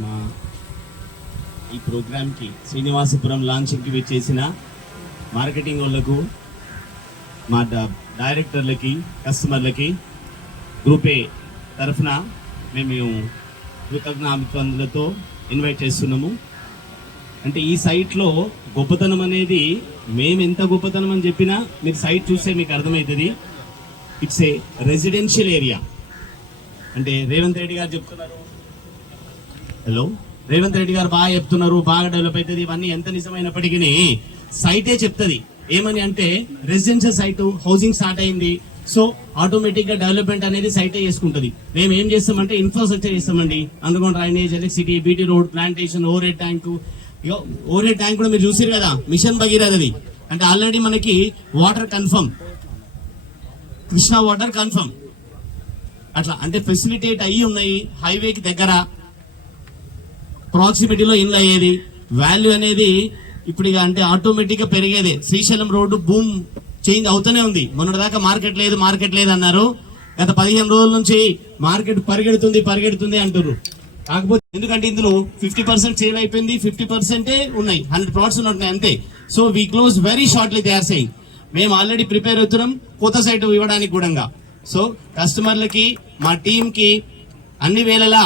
మా ఈ ప్రోగ్రామ్కి శ్రీనివాసపురం లాంచింగ్కి వచ్చేసిన మార్కెటింగ్ వాళ్ళకు, మా డైరెక్టర్లకి, కస్టమర్లకి గ్రూప్ ఏ తరఫున మేము కృతజ్ఞతాభివందనలతో ఇన్వైట్ చేస్తున్నాము. అంటే ఈ సైట్లో గొప్పతనం అనేది మేము ఎంత గొప్పతనం అని చెప్పినా మీరు సైట్ చూస్తే మీకు అర్థమవుతుంది. It's a residential area. అంటే రేవంత్ రెడ్డి గారు చెప్తున్నారు, రేవంత్ రెడ్డి గారు బాగా చెప్తున్నారు, బాగా డెవలప్ అవుతుంది. ఇవన్నీ ఎంత నిజమైనప్పటికీ సైటే చెప్తుంది ఏమని అంటే రెసిడెన్షియల్ సైట్ హౌసింగ్ స్టార్ట్ అయింది, సో ఆటోమేటిక్ గా డెవలప్మెంట్ అనేది సైటే చేసుకుంటది. మేము ఏం చేస్తామంటే ఇన్ఫ్రాస్ట్రక్చర్ చేస్తామండి. అందుకని drainage, electricity, BT road, plantation, over head tank. Over head tank కూడా మీరు చూసారు కదా, మిషన్ భగీరథది. అంటే ఆల్రెడీ మనకి water confirm, Krishna water confirm. అట్లా అంటే ఫెసిలిటేట్ అయ్యి ఉన్నాయి. హైవేకి దగ్గర, ప్రాక్సిమిటీలో ఇన్లు అయ్యేది. వాల్యూ అనేది ఇప్పుడు ఇక అంటే ఆటోమేటిక్ గా పెరిగేది. శ్రీశైలం రోడ్డు బూమ్ చేంజ్ అవుతూనే ఉంది. మొన్నటిదాకా మార్కెట్ లేదు అన్నారు. గత 15 రోజుల నుంచి మార్కెట్ పరిగెడుతుంది అంటారు. కాకపోతే ఎందుకంటే ఇందులో 50% సేల్ అయిపోయింది, 50% ఉన్నాయి, 100 ప్లాట్స్ ఉన్నాయి అంతే. So we close very shortly they are saying. మేము ఆల్రెడీ ప్రిపేర్ అవుతున్నాం కొత్త సైట్ ఇవ్వడానికి కూడా. సో కస్టమర్లకి, మా టీంకి అన్ని వేళలా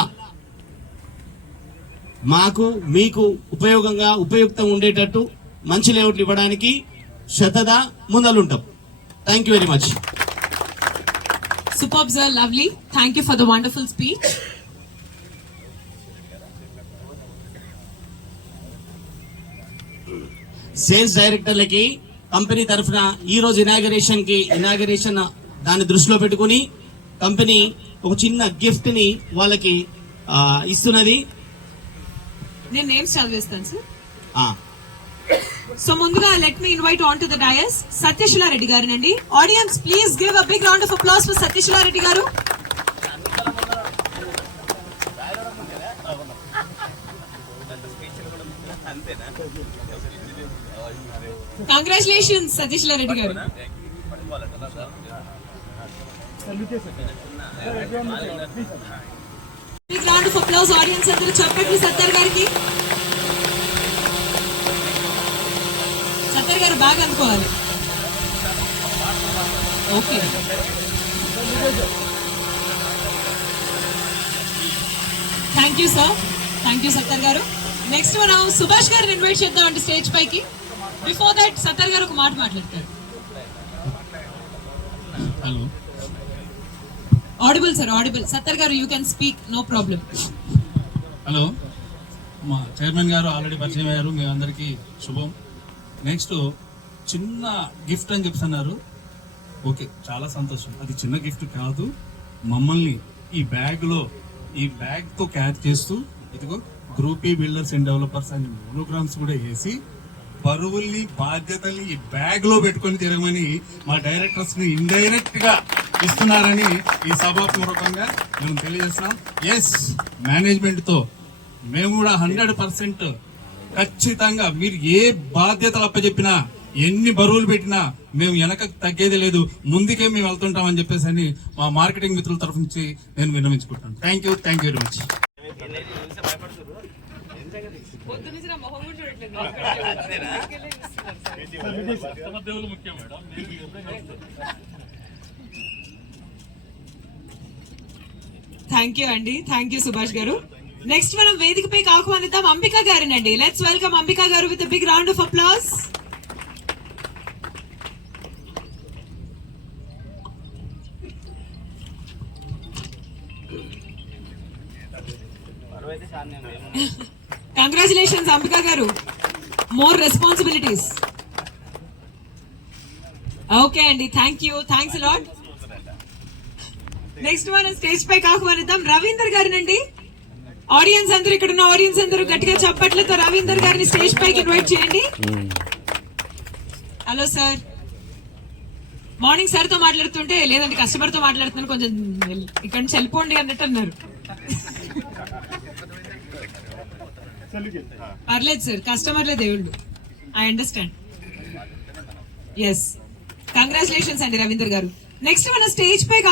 మాకు మీకు ఉపయుక్తం ఉండేటట్టు మంచి లేఅవుట్లు ఇవ్వడానికి శతదా ముందలుంటాం. Thank you very much. Superb sir, lovely. Thank you for the wonderful speech. సేల్స్ డైరెక్టర్లకి కంపెనీ తరఫున ఈ రోజు ఇనాగరేషన్ దాన్ని దృష్టిలో పెట్టుకుని కంపెనీ ఒక చిన్న గిఫ్ట్ ని వాళ్ళకి ఇస్తున్నది. నేను నేమ్స్ చదివేస్తాను సార్. సో ముందుగా let me invite on to the dais Satyashila Reddy గారినండి. Audience please give a big round of applause for Satyashila Reddy garu. Congratulations Satyashila Reddy garu. Big round of applause audience అందరూ చెప్పండి సత్తర్ గారికి. సత్తర్ గారు బాగా అనుకోవాలి. Okay, thank you sir, thank you Sattar garu. Next మనం సుభాష్ గారిని invite చేద్దామండి స్టేజ్ పైకి. బిఫోర్ దట్ సత్తర్ గారు ఒక మాట మాట్లాడతారు. Hello, audible sir, audible. Sattar garu you can speak, no problem. Hello, మా చైర్మన్ గారు ఆల్రెడీ పరిచయం అయ్యారు, మీ అందరికీ శుభం. నెక్స్ట్ చిన్న గిఫ్ట్ అని చెప్తున్నారు. ఓకే, చాలా సంతోషం. అది చిన్న గిఫ్ట్ కాదు, మమ్మల్ని ఈ బ్యాగ్ తో క్యాచ్ చేస్తూ ఇదిగో గ్రూప్ ఈ బిల్డర్స్ అండ్ డెవలపర్స్ అని మోనోగ్రామ్స్ కూడా వేసి బరువుల్ని, బాధ్యతల్ని ఈ బ్యాగ్ లో పెట్టుకొని తిరగమని మా డైరెక్టర్స్ ని ఇండైరెక్ట్ గా ఇస్తున్నారని ఈ సభాపూర్వకంగా మేము తెలియజేస్తున్నాం. ఎస్, మేనేజ్మెంట్ తో మేము కూడా 100% ఖచ్చితంగా మీరు ఏ బాధ్యతలు అప్పచెప్పినా, ఎన్ని బరువులు పెట్టినా మేము వెనక తగ్గేది లేదు, ముందుకే మేము వెళ్తుంటామని చెప్పేసి అని మా మార్కెటింగ్ మిత్రుల తరఫు నుంచి నేను విన్నవించుకుంటాను. Thank you very much. Thank you అండి, thank you Subhash garu. Next మనం వేదికపైకి ఆహ్వానిద్దాం అంబికా గారినండి. Let's welcome Ambika garu with big round of applause. Congratulations Ambika garu, more responsibilities. Okay అండి, thank you, thanks lot. Next మనం స్టేజ్ పైకి ఆహ్వానిద్దాం రవీందర్ గారినండి. ఆడియన్స్ అందరూ, ఇక్కడ ఉన్న ఆడియన్స్ అందరూ గట్టిగా చప్పట్లతో రవీందర్ గారిని స్టేజ్ పైకి ఇన్వైట్ చేయండి. Hello sir. మార్నింగ్ సార్ తో మాట్లాడుతుంటే లేదండి కస్టమర్ తో మాట్లాడుతున్నాను, కొంచెం ఇక్కడ నుంచి వెళ్ళిపోండి అన్నట్టు అన్నారు. పర్లేదు సార్, కస్టమర్లే దేవుళ్ళు. I understand. ఎస్, కంగ్రాచులేషన్స్ అండి రవీందర్ గారు. నెక్స్ట్ మన స్టేజ్ పైకి